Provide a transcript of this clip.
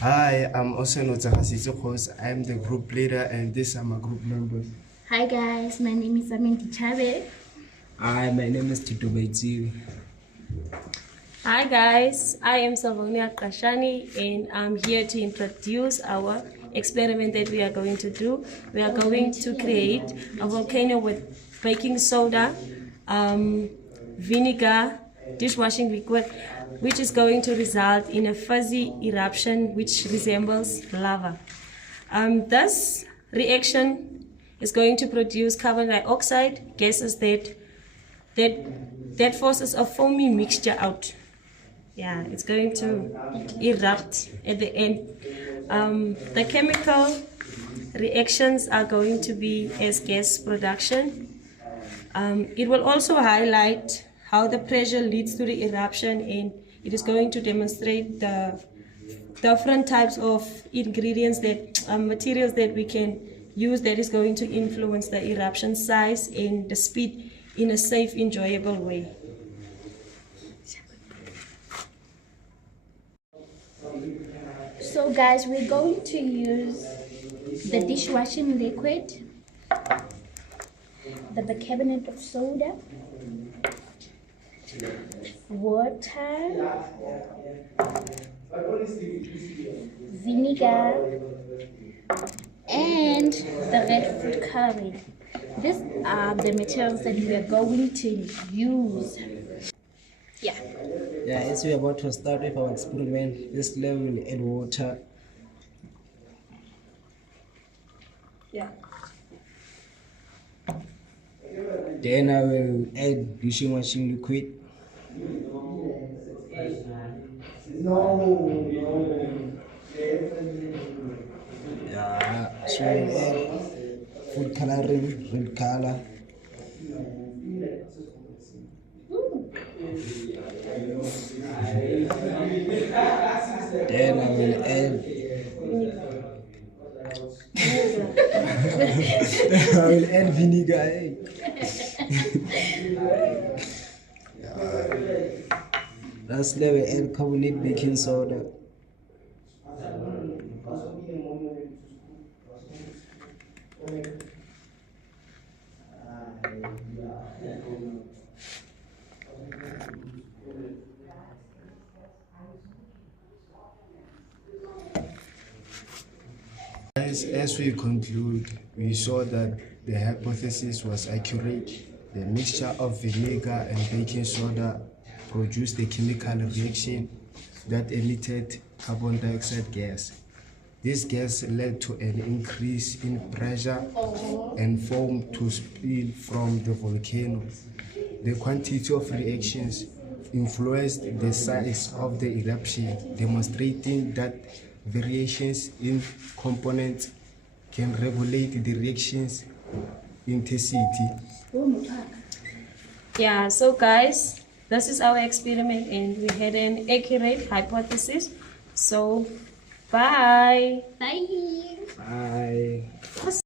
Hi, I'm also Host. I'm the group leader and these are my group members. Hi guys, my name is Aminti Chabe. Hi, my name is Tito Baitiri. Hi guys, I am Savonia Kashani and I'm here to introduce our experiment that we are going to do. We are going to create a volcano with baking soda, vinegar, dishwashing liquid, which is going to result in a fuzzy eruption which resembles lava. This reaction is going to produce carbon dioxide gases that forces a foamy mixture out. Yeah, it's going to erupt at the end. The chemical reactions are going to be as gas production. It will also highlight how the pressure leads to the eruption, and it is going to demonstrate the different types of ingredients materials that we can use that is going to influence the eruption size and the speed in a safe, enjoyable way. So guys, we're going to use the dishwashing liquid, the bicarbonate of soda, water, vinegar, and the red food coloring. These are the materials that we are going to use. Yeah, as we are about to start with our experiment, this level will add water. Yeah. Then I will add dishwashing liquid. Yeah, so we'll add food coloring, red color. Then I will add I will add vinegar. Lastly, I will add carbonate baking soda. As we conclude, we saw that the hypothesis was accurate. The mixture of vinegar and baking soda produced a chemical reaction that emitted carbon dioxide gas. This gas led to an increase in pressure and foam to spill from the volcano. The quantity of reactions influenced the size of the eruption, demonstrating that variations in components can regulate the reaction's intensity. Yeah, so guys, this is our experiment and we had an accurate hypothesis. So, bye. Bye. Bye.